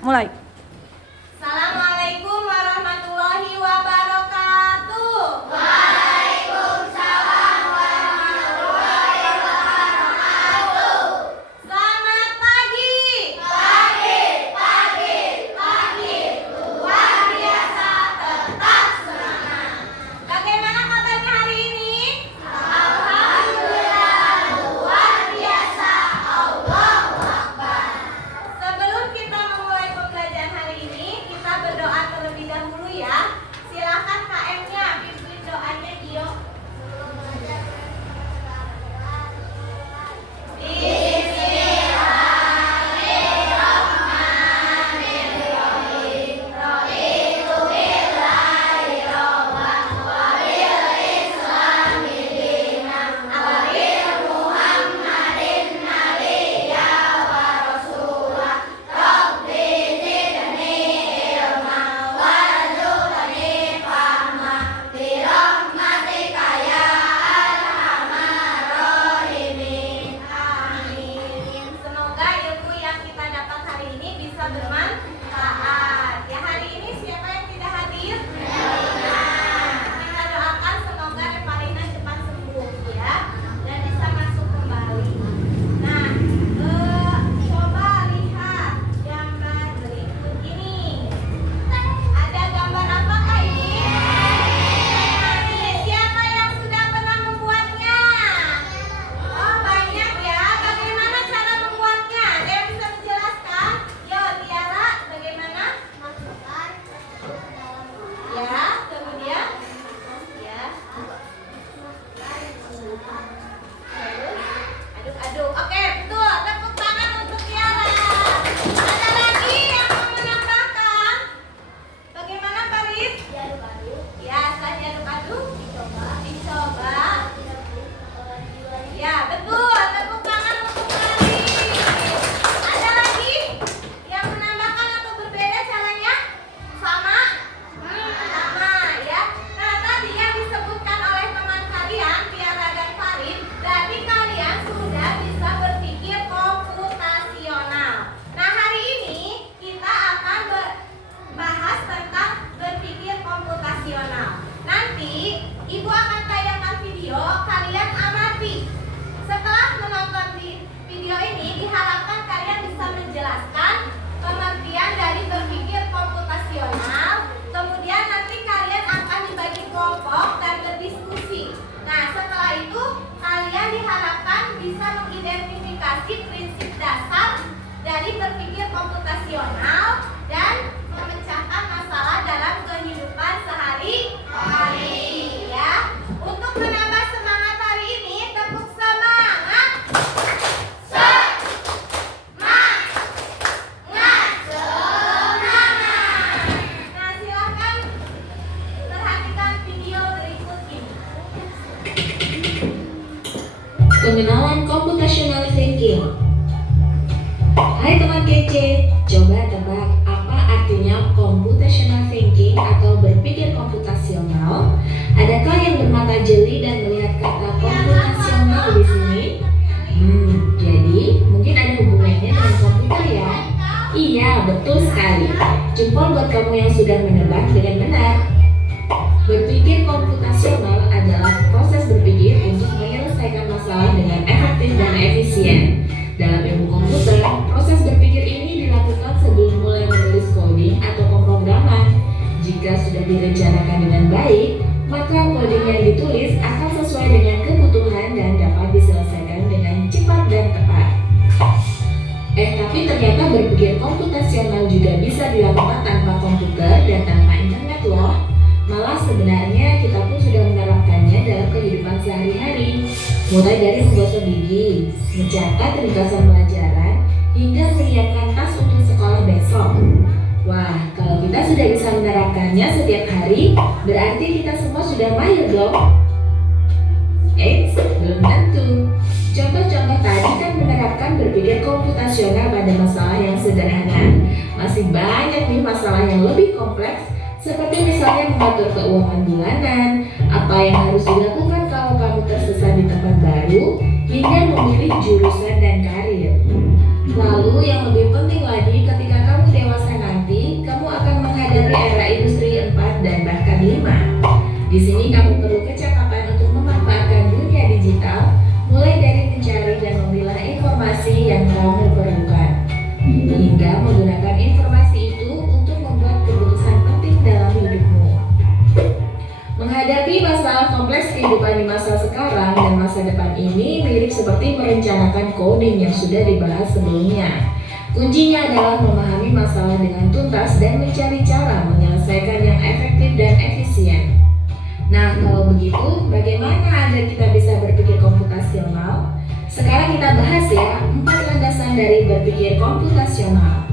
mulai. Assalamualaikum warahmatullahi wabarakatuh. Selamat pagi. Luar biasa, tetap semangat. Bagaimana kabarnya hari ini? Alhamdulillah, luar biasa. Allahu Akbar. Sebelum kita memulai pembelajaran hari ini, kita berdoa terlebih dahulu ya. Silakan KM-nya, pimpin doanya Dio. Amin. Semoga ilmu yang kita dapat hari ini bisa bermanfaat. Ya, hari ini siapa yang tidak hadir? Kita doakan semoga Revalina cepat sembuh ya dan bisa masuk kembali. Nah, coba lihat gambar berikut ini. Ada gambar apakah ini? Siapa yang sudah pernah membuatnya? Oh, banyak ya. Bagaimana cara membuatnya? Ada yang bisa menjelaskan? Yo, Tiara, bagaimana? Masukkan ya, kemudian ya. Aduk-aduk. Oke, betul. Tepuk tangan untuk Tiara. Ada lagi yang mau menambahkan? Bagaimana, Farid? Diaduk-aduk. Ya, setelah diaduk-aduk, dicoba. Ya, betul. Tepuk tangan untuk Farid. Ada lagi yang menambahkan atau berbeda caranya? Sama? Sama ya. Nah, tadi yang disebutkan oleh teman kalian, Tiara dan Farid, berarti kalian sudah bisa berpikir komputasional. Nah, hari ini kita akan bahas tentang berpikir komputasional. Nanti Ibu akan tayangkan video, kalian amati. Setelah menonton video ini, diharapkan kalian bisa menjelaskan pengertian dari berpikir komputasional. Kemudian nanti kalian akan dibagi kelompok dan berdiskusi. Nah, setelah itu kalian diharapkan bisa mengidentifikasi prinsip dasar dari berpikir komputasional dan memecahkan masalah dalam kehidupan sehari-hari ya. Untuk menambah semangat hari ini, tepuk semangat. Nah, silakan perhatikan video berikut ini. Pengenalan computational thinking. Hai teman kece, coba tebak apa artinya computational thinking atau berpikir komputasional? Adakah yang bermata jeli dan melihat kata komputasional di sini? Jadi mungkin ada hubungannya dengan komputer ya? Iya, betul sekali. Jempol buat kamu yang sudah menebak dengan benar. Berpikir komputasional adalah proses berpikir untuk menyelesaikan masalah dengan efektif dan efisien. Dalam ilmu komputer, proses berpikir ini dilakukan sebelum mulai menulis coding atau pemrograman. Jika sudah direncanakan dengan baik, maka coding yang ditulis akan sesuai dengan kebutuhan dan dapat diselesaikan dengan cepat dan tepat. Tapi ternyata berpikir komputasional juga bisa dilakukan tanpa komputer dan tanpa internet loh. Malah sebenarnya kita pun sudah menerapkannya dalam kehidupan sehari-hari. Mulai dari menggosok gigi, mencatat ringkasan pelajaran, hingga menyiapkan tas untuk sekolah besok. Wah, kalau kita sudah bisa menerapkannya setiap hari, berarti kita semua sudah mahir dong. Eits, belum tentu. Contoh-contoh tadi kan menerapkan berpikir komputasional pada masalah yang sederhana. Masih banyak nih masalah yang lebih kompleks, seperti misalnya mengatur keuangan bulanan, apa yang harus dilakukan kalau kamu tersesat di tempat baru, hingga memilih jurusan dan karir. Lalu yang lebih penting lagi, ketika kamu dewasa Di sini kamu perlu kecakapan untuk memanfaatkan dunia digital, mulai dari mencari dan memilah informasi yang kamu perlukan, hingga menggunakan informasi itu untuk membuat keputusan penting dalam hidupmu. Menghadapi masalah kompleks kehidupan di masa sekarang dan masa depan ini mirip seperti merencanakan coding yang sudah dibahas sebelumnya. Kuncinya adalah memahami masalah dengan tuntas dan mencari cara menyelesaikan yang efektif dan efisien. Nah, kalau begitu, bagaimana agar kita bisa berpikir komputasional? Sekarang kita bahas ya, 4 landasan dari berpikir komputasional.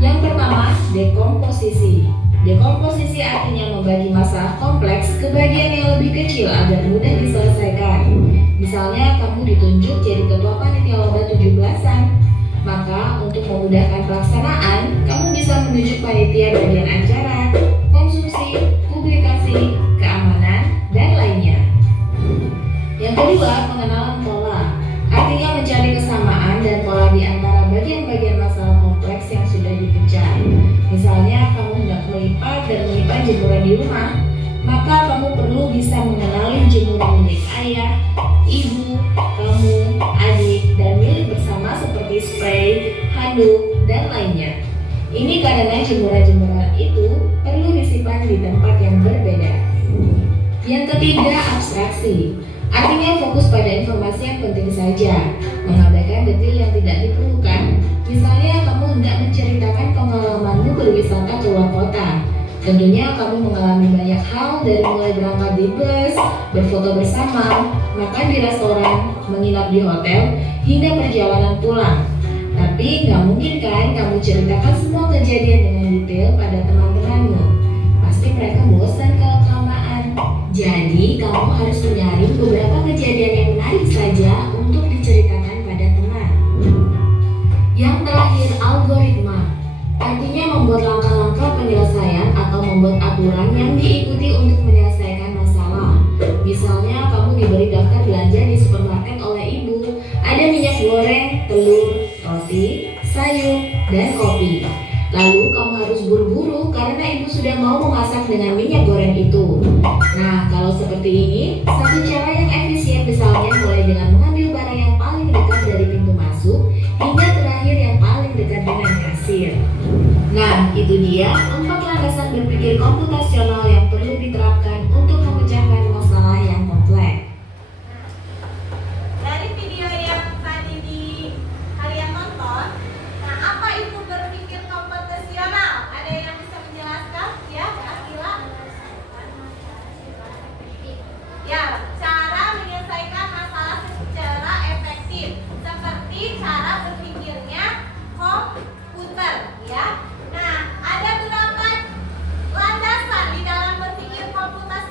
Yang pertama, dekomposisi. Dekomposisi artinya membagi masalah kompleks ke bagian yang lebih kecil agar mudah diselesaikan. Misalnya, kamu ditunjuk jadi ketua panitia lomba 17-an. Maka, untuk memudahkan pelaksanaan, kamu bisa menunjuk panitia bagian acara, konsumsi, publikasi, keamanan, dan lainnya. Yang kedua, pengenalan pola. Artinya mencari kesamaan dan pola di antara bagian-bagian masalah kompleks yang sudah dipecah. Misalnya, kamu hendak melipat dan menyimpan jemuran di rumah, maka kamu perlu bisa mengenali jemuran milik ayah, ibu, kamu, adik, dan milik bersama seperti spray, handuk, dan lainnya. Ini karena jemuran-jemuran itu perlu disimpan di tempat yang berbeda. Yang ketiga, abstraksi. Artinya fokus pada informasi yang penting saja, mengabaikan detail yang tidak diperlukan. Misalnya, kamu hendak menceritakan pengalamanmu berwisata ke luar kota. Tentunya kamu mengalami banyak hal dari mulai berangkat di bus, berfoto bersama, makan di restoran, menginap di hotel, hingga perjalanan pulang. Tapi nggak mungkin kan kamu ceritakan semua kejadian dengan detail pada teman-temanmu. Pasti mereka bosan kalau kelamaan. Jadi kamu harus menyaring beberapa kejadian yang menarik saja untuk diceritakan pada teman. Yang terakhir, algoritma. Artinya membuat langkah-langkah penyelesaian atau membuat aturan yang diikuti untuk menyelesaikan masalah. Misalnya kamu diberi daftar belanja di supermarket oleh ibu. Ada minyak goreng, telur, roti, sayur, dan kopi. Lalu kamu harus buru-buru karena ibu sudah mau memasak dengan minyak goreng itu. Nah, kalau seperti ini, satu cara yang efisien misalnya mulai dengan mengambil barang yang paling dekat dari pintu masuk hingga terakhir yang paling dekat dengan kasir. Nah, itu dia 4 landasan berpikir komputasional yang perlu diterapkan untuk memecahkan masalah yang kompleks. Dari video yang tadi kalian tonton, nah apa itu berpikir komputasional? Ada yang bisa menjelaskan? Ya, Akila? Ya, cara menyelesaikan masalah secara efektif, seperti cara berpikirnya komputer, ya. Nah, ada 8 landasan di dalam berpikir komputasional.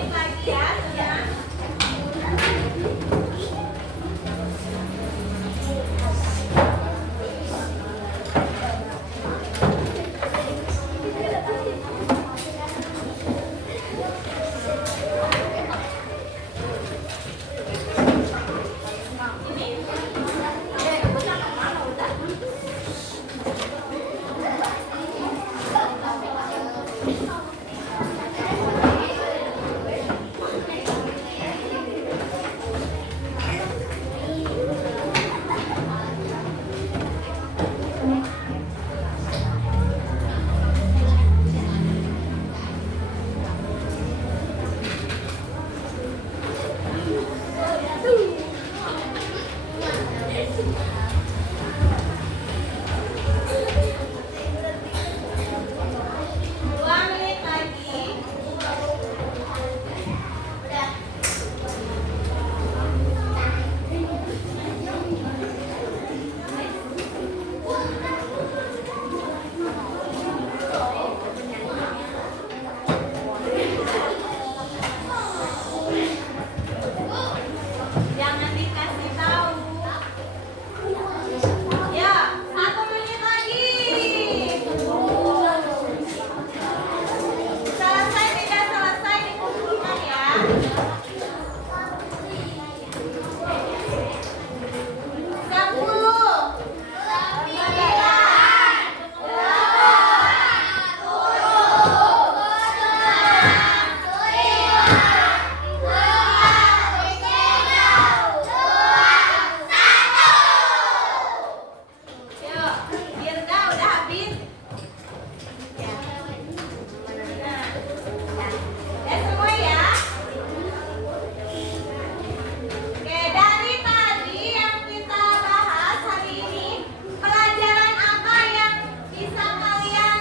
menit lagi ya, sudah. Jangan dikasih tahu. Ya, 1 menit lagi. Selesai tidak selesai dikumpulkan ya. 10, 9, 8, 7, 6, 5, 4, 3, 2, 1. Yuk, Dirga udah habis. Ya semua ya. Oke, dari tadi yang kita bahas hari ini, pelajaran apa yang bisa kalian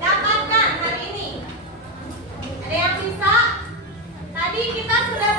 dapatkan hari ini? Ada yang bisa? Tadi kita sudah